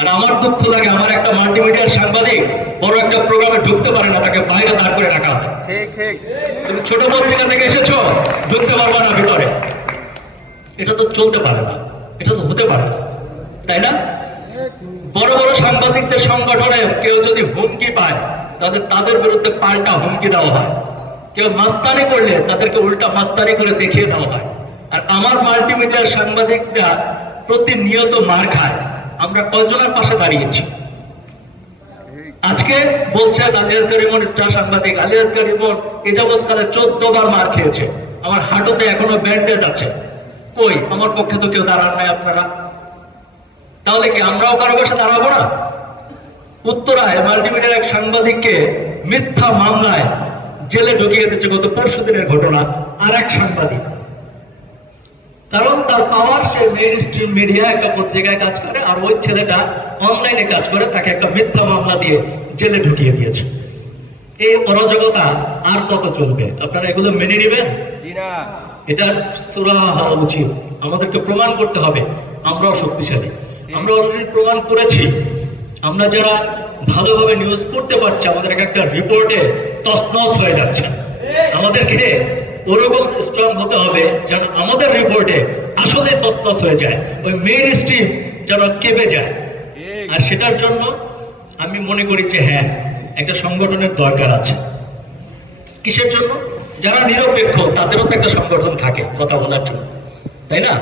আর আমার দুঃখ লাগে, আমার একটা মাল্টিমিডিয়ার সাংবাদিক বড় একটা প্রোগ্রামে ঢুকতে পারে না, তাকে বাইরে দাঁড় করে রাখা হয়। তুমি ছোট পত্রিকা থেকে এসেছো, ঢুকতে পারবো না ভিতরে। এটা তো চলতে পারে না, এটা তো হতে পারে না, তাই না? বড় বড় সাংবাদিকদের সংগঠনে কেউ যদি হুমকি পায়, তাদের বিরুদ্ধে পাল্টা হুমকি দেওয়া হয়। কেউ মাস্তানি করলে তাদেরকে উল্টা মাস্তানি করে দেখিয়ে দেওয়া হয়। আর আমার মাল্টিমিডিয়ার সাংবাদিকরা প্রতিনিয়ত মার খায়। আমরা কয়জনের পাশে দাঁড়িয়েছি? আজকে বলছে আলিয়াসগার রিমন স্টার সাংবাদিক, আলিয়াসগার রিমন এ যাবৎকালে 14 বার মার খেয়েছে, আমার হাঁটুতে এখনো ব্যান্ডেজ আছে। কই, আমার পক্ষে তো কেউ দাঁড়ান নাই আপনারা। তাহলে কি আমরাও কারো পাশে দাঁড়াবো না? উত্তরায় মাল্টিমিডিয়ার এক সাংবাদিককে মিথ্যা মামলায় জেলে ঢুকিয়ে দিচ্ছে, গত পরশু দিনের ঘটনা। আর এক সাংবাদিক, কারণ তার পাওয়ার, সে মেইন স্ট্রিম মিডিয়া একটা পত্রিকায় কাজ করে, আর ওই ছেলেটা অনলাইনে কাজ করে, তাকে একটা মিথ্যা মামলা দিয়ে জেলে ঢুকিয়ে দিয়েছে। এই অরাজকতা আর কত চলবে? আপনারা এগুলো মেনে নেবেন? এটা সুরাহা হওয়া উচিত। আমাদেরকে প্রমাণ করতে হবে আমরাও শক্তিশালী। আমরা অলরেডি প্রমাণ করেছি। আমরা যারা ভালোভাবে নিউজ করতে পারছি, আমাদের একটা রিপোর্টে তছনছ হয়ে যাচ্ছে। আমাদেরকে ওরকম স্ট্রং হতে হবে যেন আমাদের রিপোর্টে আসলে তছনছ হয়ে যায়, ওই মেইন স্ট্রিম যেন কেঁপে যায়। আর সেটার জন্য আমি মনে করি যে হ্যাঁ, একটা সংগঠনের দরকার আছে। কিসের জন্য? যারা নিরপেক্ষ তাদেরও তো একটা সংগঠন থাকে কথা বলার জন্য, তাই না?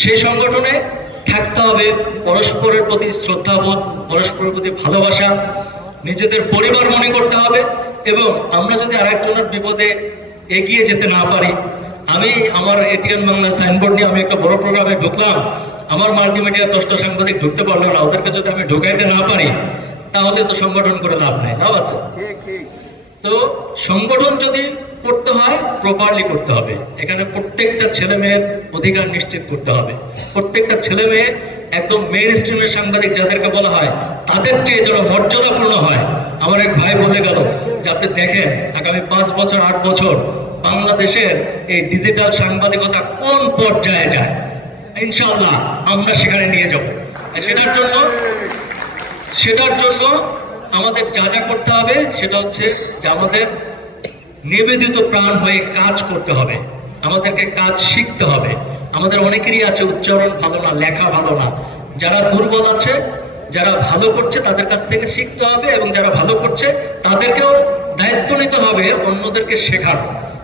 সেই সংগঠনে থাকতে হবে পরস্পরের প্রতি শ্রদ্ধাবোধ, পরস্পরের প্রতি ভালোবাসা, নিজেদের পরিবার মনে করতে হবে। এবং আমরা যদি আরেকজনের বিপদে এগিয়ে যেতে না পারি, আমি আমার এটিএন বাংলা সাইনবোর্ড নিয়ে আমি একটা বড় প্রোগ্রামে ঢুকলাম, আমার মাল্টিমিডিয়া 10টা সাংবাদিক ঢুকতে পারলো না, ওদেরকে যদি আমি ঢুকাইতে না পারি, তাহলে তো সংগঠন করে লাভ নাই। লাভ আছে? তো সংগঠন যদি করতে হয় প্রপারলি করতে হবে। এখানে প্রত্যেকটা ছেলে মেয়ের অধিকার নিশ্চিত করতে হবে। প্রত্যেকটা ছেলে মেয়ে একদম মেইন স্ট্রিমের সাংবাদিক যাদেরকে বলা হয়, তাদের চেয়ে যেন মর্যাদাপূর্ণ হয়। আমার এক ভাই বলে গেল যে আপনি দেখেন আগামী 5 বছর 8 বছর বাংলাদেশের এই ডিজিটাল সাংবাদিকতা কোন পর্যায়ে যায়। ইনশাআল্লাহ আমরা সেখানে নিয়ে যাব। সেটার জন্য আমাদের যা যা করতে হবে সেটা হচ্ছে যে আমাদের নিবেদিত প্রাণ হয়ে কাজ করতে হবে। আমাদেরকে কাজ শিখতে হবে। আমাদের অনেকেরই আছে উচ্চারণ ভালো না, লেখা ভালো না। যারা দুর্বল আছে, যারা ভালো করছে তাদের কাছ থেকে শিখতে হবে, এবং যারা ভালো করছে তাদেরকেও দায়িত্ব নিতে হবে অন্যদেরকে শেখার।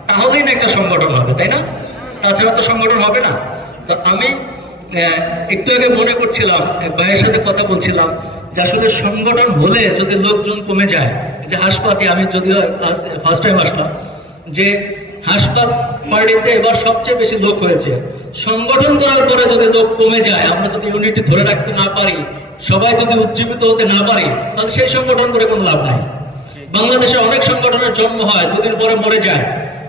তাহলেই না একটা সংগঠন হবে, তাই না? তাছাড়া তো সংগঠন হবে না। তো আমি একটু আগে মনে করছিলাম, ভাইয়ের সাথে কথা বলছিলাম যে আসলে সংগঠন হলে যদি লোকজন কমে যায়, যে হাসপাতালে আমি যদিও ফার্স্ট টাইম আসলাম, যে হাসপাতাল পার্টিতে এবার সবচেয়ে বেশি লোক হয়েছে। সংগঠন করার পরে যদি লোক কমে যায়, আমরা যদি ইউনিটি ধরে রাখতে না পারি, সবাই যদি উজ্জীবিত হতে না পারি, তাহলে সেই সংগঠন করে কোনো লাভ নাই। বাংলাদেশে অনেক সংগঠনের জন্ম হয়, দুদিন পরে মরে যায়,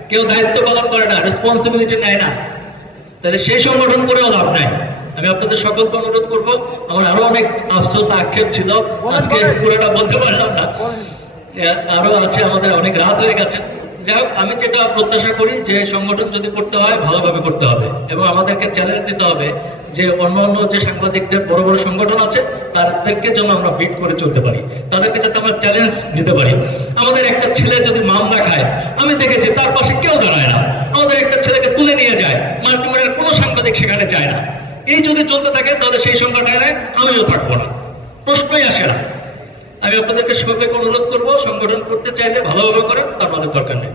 কেউ দায়িত্ব পালন করে না, রেসপন্সিবিলিটি নেয় না, তাহলে সেই সংগঠন করেও লাভ নাই। আমি আপনাদের সকলকে অনুরোধ করবো, আমার আরো অনেক আফসোস আক্ষেপ ছিল, আজকে পুরোটা বলতে পারলাম না, আরো আছে, আমাদের অনেক রাত হয়ে গেছে। যাই হোক, আমি যেটা প্রত্যাশা করি যে সংগঠন যদি করতে হয় ভালোভাবে করতে হবে, এবং আমাদেরকে চ্যালেঞ্জ দিতে হবে যে অন্যান্য যে সাংবাদিকদের বড় বড় সংগঠন আছে তাদেরকে যেন আমরা বিট করে চলতে পারি, তাদেরকে যাতে আমরা চ্যালেঞ্জ দিতে পারি। আমাদের একটা ছেলে যদি মামলা খায়, আমি দেখেছি তার পাশে কেউ দাঁড়ায় না, আমাদের একটা ছেলেকে তুলে নিয়ে যায়, মাল্টিমিডিয়ার কোনো সাংবাদিক সেখানে যায় না। এই যদি চলতে থাকে তাহলে সেই সংগঠনে আমিও থাকবো না, প্রশ্নই আসে না। আমি আপনাদেরকে সবাইকে অনুরোধ করবো, সংগঠন করতে চাইলে ভালোভাবে করেন, তার আমাদের দরকার নেই।